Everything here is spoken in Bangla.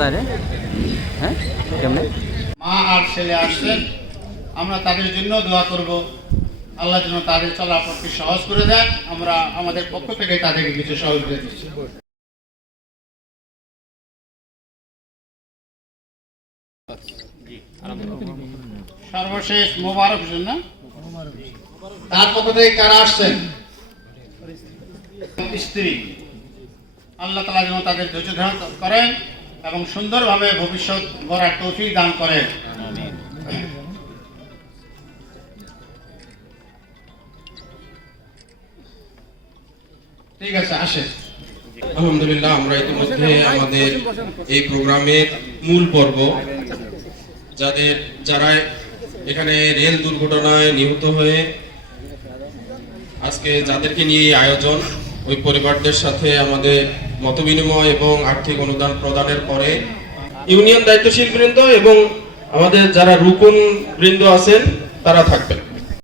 যায় রে? হ্যাঁ, কেমনে? মা আর ছেলে আসছেন, আমরা তাদের জন্য দোয়া করব, আল্লাহ যেন তাদের চলাপথকে সহজ করে দেন। আমরা আমাদের পক্ষ থেকে তাদেরকে কিছু সহযোগিতা দিচ্ছি। সর্বশেষ মোবারক হোসেন, না? তার পক্ষ থেকে কারা আসছেন? স্ত্রী। আল্লাহ তাআলা যেন তাদের ধৈর্য ধারণ করেন এবং সুন্দরভাবে ভবিষ্যৎ গড়ার তৌফিক দান করেন। ঠিক আছে, আসেন। আলহামদুলিল্লাহ, আমরা ইতিমধ্যে আমাদের এই প্রোগ্রামের মূল পর্ব, যারা এখানে রেল দুর্ঘটনায় নিহত হয়ে আজকে যাদেরকে নিয়ে এই আয়োজন, ওই পরিবারদের সাথে আমাদের মতবিনিময় এবং আর্থিক অনুদান প্রদানের পরে ইউনিয়ন দায়িত্বশীল বৃন্দ এবং আমাদের যারা রুকুন বৃন্দ আছেন তারা থাকবেন।